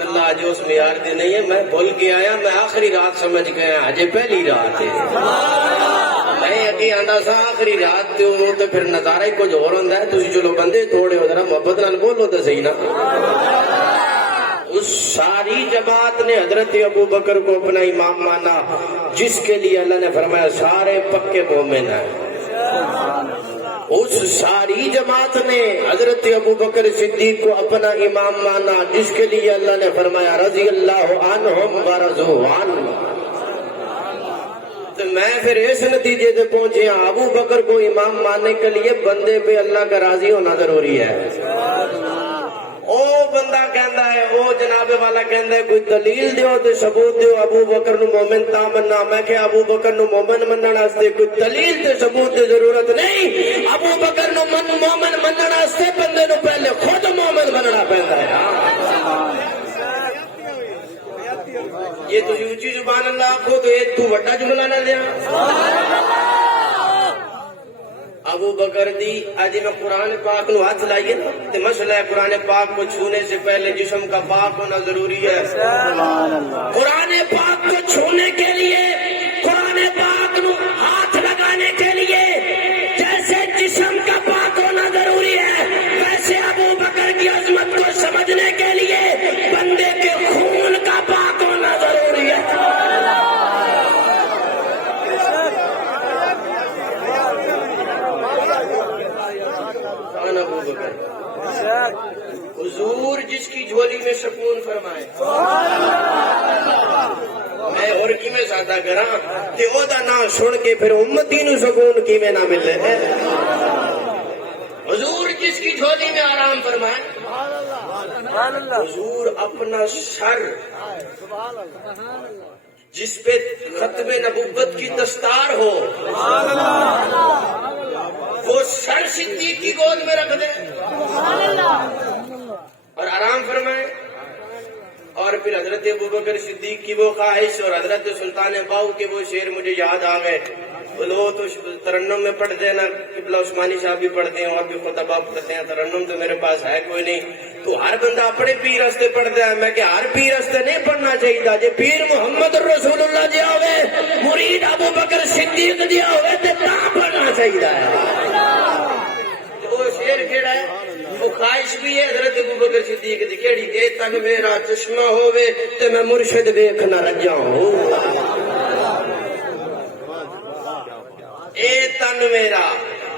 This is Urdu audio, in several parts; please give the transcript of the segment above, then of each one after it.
سبحان اللہ آج اس معیار دی نہیں ہے میں بھول کے آیا میں آخری رات سمجھ گیا اجے پہلی رات ہے میں اگے آندا سا آخری رات تے او تے پھر نظارہ ہی کچھ اور ہوندا ہے تسی چلو بندے تھوڑے ہو ذرا محبت نال بولو تے صحیح نا اس ساری جماعت نے حضرت ابو بکر کو اپنا امام مانا جس کے لیے اللہ نے فرمایا سارے پکے مومن ہیں اس ساری جماعت نے حضرت ابو بکر صدیق کو اپنا امام مانا جس کے لیے اللہ نے فرمایا رضی اللہ عنہم ورضوا عنہ تو میں پھر اس نتیجے سے پہنچے ہاں ابو بکر کو امام ماننے کے لیے بندے پہ اللہ کا راضی ہونا ضروری ہے او بندہ کہندا ہے او جناب والا کہندا ہے کوئی دلیل دیو تے ثبوت دیو ابو بکر نو مومن تا مننا میں کہ ابو بکر نو مومن منن واسطے کوئی دلیل تے ثبوت دی ضرورت نہیں ابو بکر نو مومن منن واسطے بندے نو پہلے خود مومن بننا پیندا ہے یہ تو اونچی زبان اللہ آکھو تو ایک تو بڑا جملہ نہ دیا ابو بکر دی آج میں قرآن پاک نو ہاتھ لائیے تو مسئلہ ہے قرآن پاک کو چھونے سے پہلے جسم کا پاک ہونا ضروری ہے قرآن پاک کو چھونے کے لیے قرآن پاک نو ہاتھ لگانے کے لیے جیسے جسم کا پاک ہونا ضروری ہے ویسے ابو بکر کی عظمت کو سمجھنے کے لیے بندے کے خون کا پاک ہونا ضروری ہے حضور جس کی جھولی میں سکون فرمائے میں اور کی میں سادہ کرا کہ او دا نام سن کے پھر امتی نو سکون کی میں نہ ملے حضور جس کی جھولی میں آرام فرمائے حضور اپنا سر جس پہ ختم نبوت کی دستار ہو وہ سر صدیق کی گود میں رکھ دے اور آرام فرمائے اور پھر حضرت ابوبکر صدیق کی وہ خواہش اور حضرت سلطان باؤ کے وہ شعر مجھے یاد آ گئے وہ تو ترنم میں پڑھتے ہیں نا قبلہ عثمانی صاحب بھی پڑھتے ہیں اور بھی خطبہ پڑھتے ہیں ترنم تو میرے پاس ہے کوئی نہیں تو ہر بندہ اپنے پیر رستے پڑھتا ہے میں کہ ہر پیر رستے نہیں پڑھنا چاہیے جی پیر محمد رسول اللہ جی ہوئے مرید ابو بکر صدیق جی ہوئے تو نہ پڑھنا چاہیے وہ شعر کیڑا ہے وہ خواہش بھی ہے حضرت ابوبکر صدیق دی کیڑی اے تن میرا چشمہ ہووے تے میں مرشد ویکھ نہ رجاؤں اے تن میرا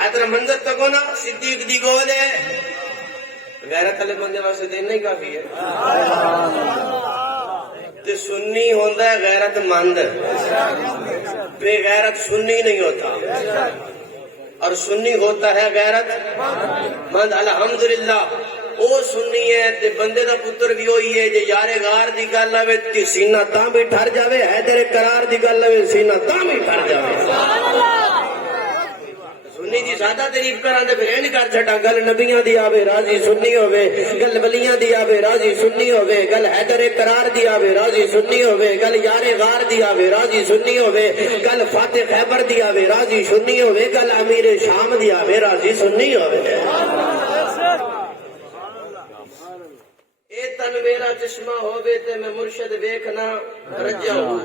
ادھر منظر تکو نا صدیق دی گول ہے غیرت والے بندے واسطے دینا ہی کافی ہے تے سنی ہوندا ہے غیرت مند بے غیرت سنی نہیں ہوتا اور سنی ہوتا ہے غیرت مند الحمدللہ او سنی ہے تے بندے دا پتر بھی ہوئی ہے جے یار غار دی گل آوے تے سینہ تاں بھی ٹھر جاوے حیدر قرار دی گل آوے سینہ تاں بھی ٹھر جاوے سنی دی سادہ تعریف کراں تے پھر اینج کر چھٹا گل نبیاں دی آوے راضی سنی ہوے گل ولیاں دی آوے راضی سنی ہوے گل حیدر قرار دی آوے راضی سنی ہوے گل یار غار دی آوے راضی سنی ہوے گل فاتح خیبر دی آوے راضی سنی ہوے گل امیر شام دی آوے راضی سنی ہوے اے تن میرا چشمہ ہووے تے میں مرشد ویکھنا رجاؤں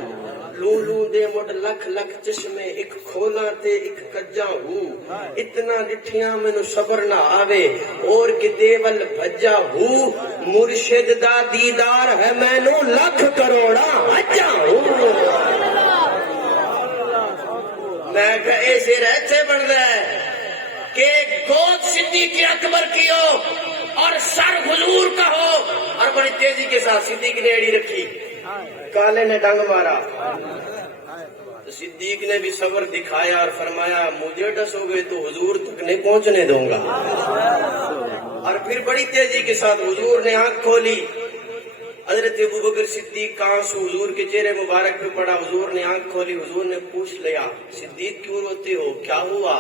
لولو دے مڈ لکھ لکھ چشمے ایک کھولا تے ایک کجا ہوں اتنا ڈٹھیاں مینو صبر نہ آوے اور کتے ول بھجا ہوں مرشد دا دیدار ہے مینو لکھ کروڑا حجا ہوں میں کہ ایسے رہتے بن رہا ہے کہ گود صدیق اکبر کی ہو اور سر حضور کا ہو اور بڑی تیزی کے ساتھ صدیق نے ایڑی رکھی کالے نے ڈنگ مارا صدیق نے بھی صبر دکھایا اور فرمایا مجھے ڈسو گے تو حضور تک نہیں پہنچنے دوں گا اور پھر بڑی تیزی کے ساتھ حضور نے آنکھ کھولی حضرت ابوبکر صدیق کا آنسو حضور کے چہرے مبارک پہ پڑا حضور نے آنکھ کھولی حضور نے پوچھ لیا صدیق کیوں روتے ہو کیا ہوا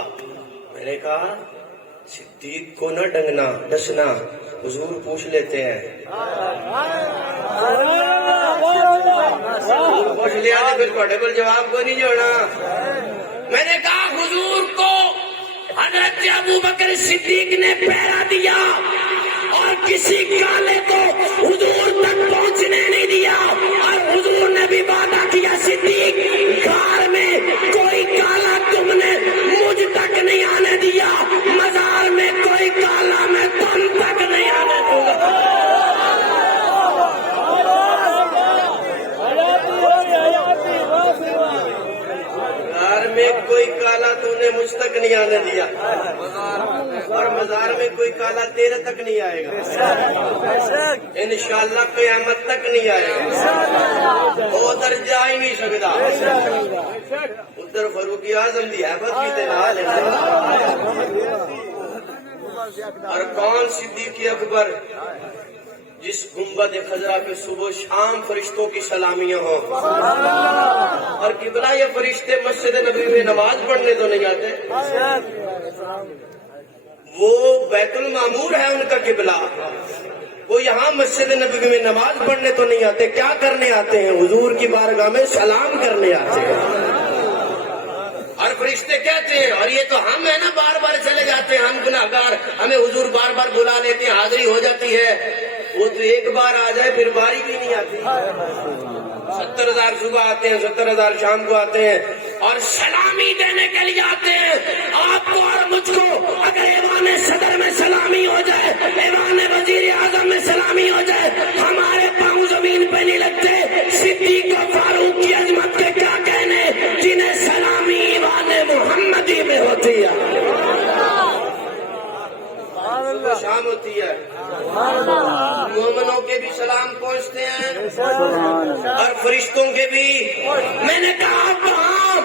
میں نے کہا صدیق کو نہ ڈنگنا ڈسنا حضور پوچھ لیتے ہیں پوچھ لیا تو پھر کوئی ڈبل جواب کو نہیں جوڑا میں نے کہا حضور کو حضرت ابوبکر صدیق نے پہرا دیا اور کسی کالے کو حضور تک پہنچنے نہیں آنے دیا، اور مزار میں کوئی کالا تیرے تک نہیں آئے گا، انشاءاللہ قیامت تک نہیں آئے گا، وہ ادھر جا ہی نہیں سکتا، ادھر فاروق اعظم دی ہے بس اور کون صدیق اکبر جس گنبد خضرا پہ صبح شام فرشتوں کی سلامیاں ہوں، اور قبلہ یہ فرشتے مسجد نبی میں نماز پڑھنے تو نہیں آتے، وہ بیت المعمور ہے ان کا قبلہ، وہ یہاں مسجد نبی میں نماز پڑھنے تو نہیں آتے، کیا کرنے آتے ہیں؟ حضور کی بارگاہ میں سلام کرنے آتے ہیں، اور فرشتے کہتے ہیں، اور یہ تو ہم ہیں نا بار بار چلے جاتے ہیں، ہم گناہگار، ہمیں حضور بار بار بلا لیتے ہیں، حاضری ہو جاتی ہے، وہ تو ایک بار آ جائے پھر باری بھی نہیں آتی، 70,000 صبح آتے ہیں، 70,000 شام کو آتے ہیں، اور سلامی دینے کے لیے آتے ہیں، آپ کو اور مجھ کو اگر ایوان صدر میں سلامی ہو جائے، ایوان وزیر اعظم میں سلامی ہو جائے، ہمارے پاؤں زمین پہ نہیں لگتے، صدیق و فاروق کی عظمت کے کیا کہنے، جنہیں سلامی ایوان محمدی میں ہوتی ہے، شام ہوتی ہے، مومنوں کے بھی سلام پہنچتے ہیں اور فرشتوں کے بھی۔ میں نے کہا وہاں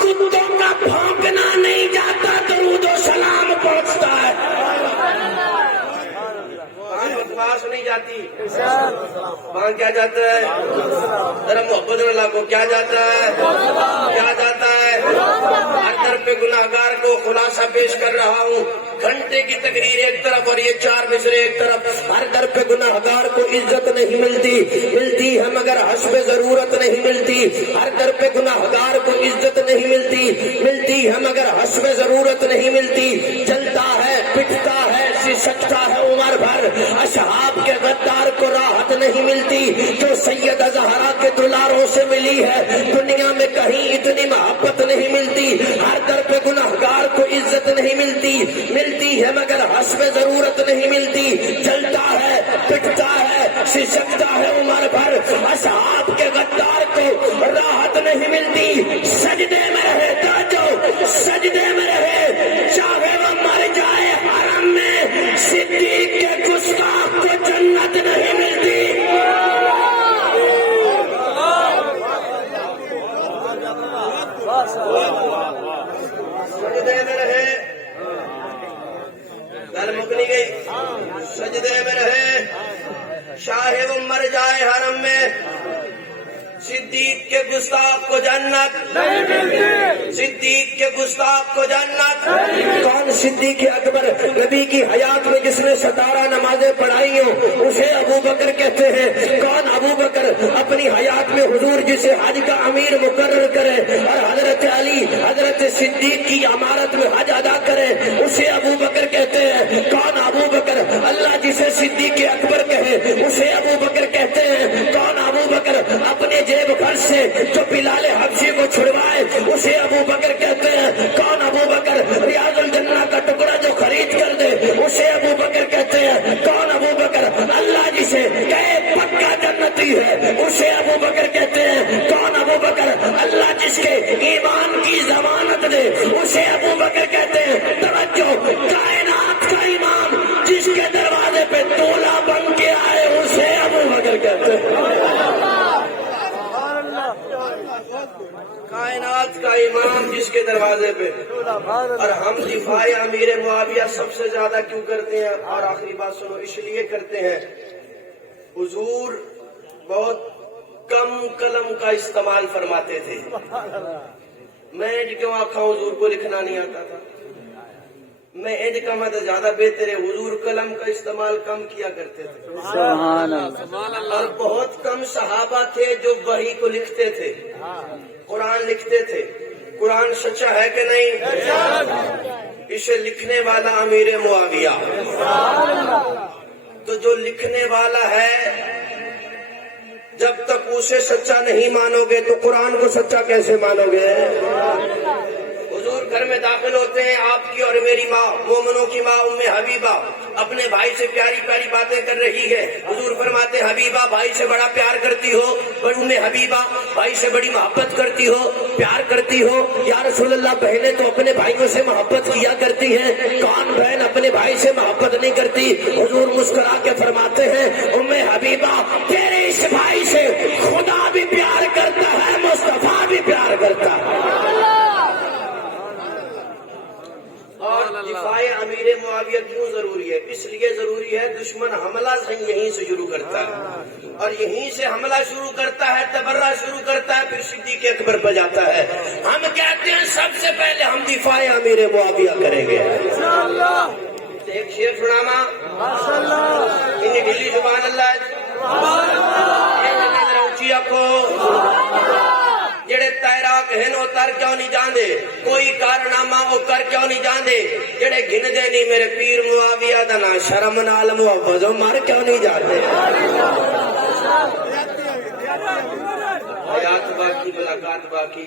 کتوں کا بھونکنا نہیں جاتا، درود و سلام پہنچتا ہے، بکواس نہیں جاتی، وہاں کیا جاتا ہے؟ ذرا محبت اللہ کو کیا جاتا ہے؟ کیا جاتا ہے؟ ہر طرف پہ گناہگار کو خلاصہ پیش کر رہا ہوں، گھنٹے کی تقریر ایک طرف اور یہ 4 مصرے ایک طرف، ہر در پہ گناہگار کو عزت نہیں ملتی ہے مگر حسب ضرورت نہیں ملتی، ہر در پہ گناہگار کو عزت نہیں ملتی ہے مگر حسب ضرورت نہیں ملتی، جلتا ہے پٹتا ہے سکتا ہے عمر بھر، اصحاب کے غدار کو راحت نہیں ملتی، جو سیدہ زہرا کے دلاروں سے ملی ہے دنیا میں کہیں اتنی محبت نہیں ملتی، ہر در پہ گناہگار کو عزت نہیں ملتی ہے مگر حسب ضرورت نہیں ملتی، جلتا ہے پٹتا ہے سکتا ہے عمر بھر، اصحاب کے غدار کو راحت نہیں ملتی، سجدے میں رہے تاجو سجدے میں رہے، چاہے وہ مر جائے حرم میں، صدیق کے گستاخ کو جنت نہیں ملتی، سجدے میں رہے، گل مکنی گئی، سجدے میں رہے، چاہے وہ مر جائے حرم میں، صدیق کے گستاخ کو جنت نہیں ملتی، صدیق کے گستاخ کو جنت۔ کون صدیق اکبر نبی کی حیات میں جس نے 17 نمازیں پڑھائی ہوں اسے ابو بکر کہتے ہیں، کون ابو بکر اپنی حیات میں حضور جسے حج کا امیر مقرر کرے اور حضرت علی حضرت صدیق کی امارت میں حج ادا کرے اسے ابو بکر کہتے ہیں، کون ابو بکر اللہ جسے صدیق اکبر کہے اسے ابو بکر کہتے ہیں، کون ابو بکر اپنے جیب خرچ سے جو بلال حبشی کو چھڑوائے اسے ابو بکر کہتے ہیں، کون ابو بکر ریاض الجنہ کا ٹکڑا جو خرید کر دے اسے ابو بکر کہتے ہیں، کون ابو بکر اللہ جسے کہے پکا جنتی ہے اسے ابو بکر کہتے ہیں، کون ابو بکر اللہ جس کے ایمان کی ضمانت دے اسے ابو بکر کہتے ہیں۔ توجہ، کائنات کا امام جس کے دروازے پہ دولہا بن کے آئے اسے ابو بکر کہتے ہیں، کائنات کا امام جس کے دروازے پہ، اور ہم دفاع امیر معاویہ سب سے زیادہ کیوں کرتے ہیں؟ اور آخری بات سنو، اس لیے کرتے ہیں حضور بہت کم قلم کا استعمال فرماتے تھے، میں کیوں آخا حضور کو لکھنا نہیں آتا تھا، میں اینج کا مت زیادہ بہتر ہے، حضور قلم کا استعمال کم کیا کرتے تھے، اور بہت کم صحابہ تھے جو وحی کو لکھتے تھے، قرآن لکھتے تھے۔ قرآن سچا ہے کہ نہیں؟ اسے لکھنے والا امیر معاویہ، تو جو لکھنے والا ہے جب تک اسے سچا نہیں مانو گے تو قرآن کو سچا کیسے مانو گے؟ حضور گھر میں داخل ہوتے ہیں، آپ کی اور میری ماں، مومنوں کی ماں ام حبیبہ، اپنے بھائی سے پیاری پیاری باتیں کر رہی ہے. حضور فرماتے حبیبہ بھائی سے بڑا پیار کرتی ہو؟ ام حبیبہ بھائی سے بڑی محبت کرتی ہو, پیار کرتی ہو؟ یا رسول اللہ بہنیں تو اپنے بھائیوں سے محبت کیا کرتی ہیں, کون بہن اپنے بھائی سے محبت نہیں کرتی؟ حضور مسکرا کے فرماتے ہیں ام حبیبہ تیرے اس بھائی سے خدا بھی پیار کرتا ہے, مصطفیٰ بھی پیار کرتا ہے. اور دفاع امیر معاویہ کیوں ضروری ہے؟ اس لیے ضروری ہے دشمن حملہ یہیں سے شروع کرتا ہے, اور یہیں سے حملہ شروع کرتا ہے, تبرہ شروع کرتا ہے, پھر صدیق اکبر پہ جاتا ہے. ہم کہتے ہیں سب سے پہلے ہم دفاع امیر معاویہ کریں گے. ایک شعر سناما انہیں ڈھیلی سبحان اللہ اونچی کو جڑے تیراک ہیں وہ تر کیوں نہیں جاندے, کوئی کارنامہ وہ کر کیوں نہیں جاندے, جڑے گن دے نہیں میرے پیر معاویہ دا نا شرم نال محبت مر کیوں نہیں جاندے. حیات باقی ملاقات باقی.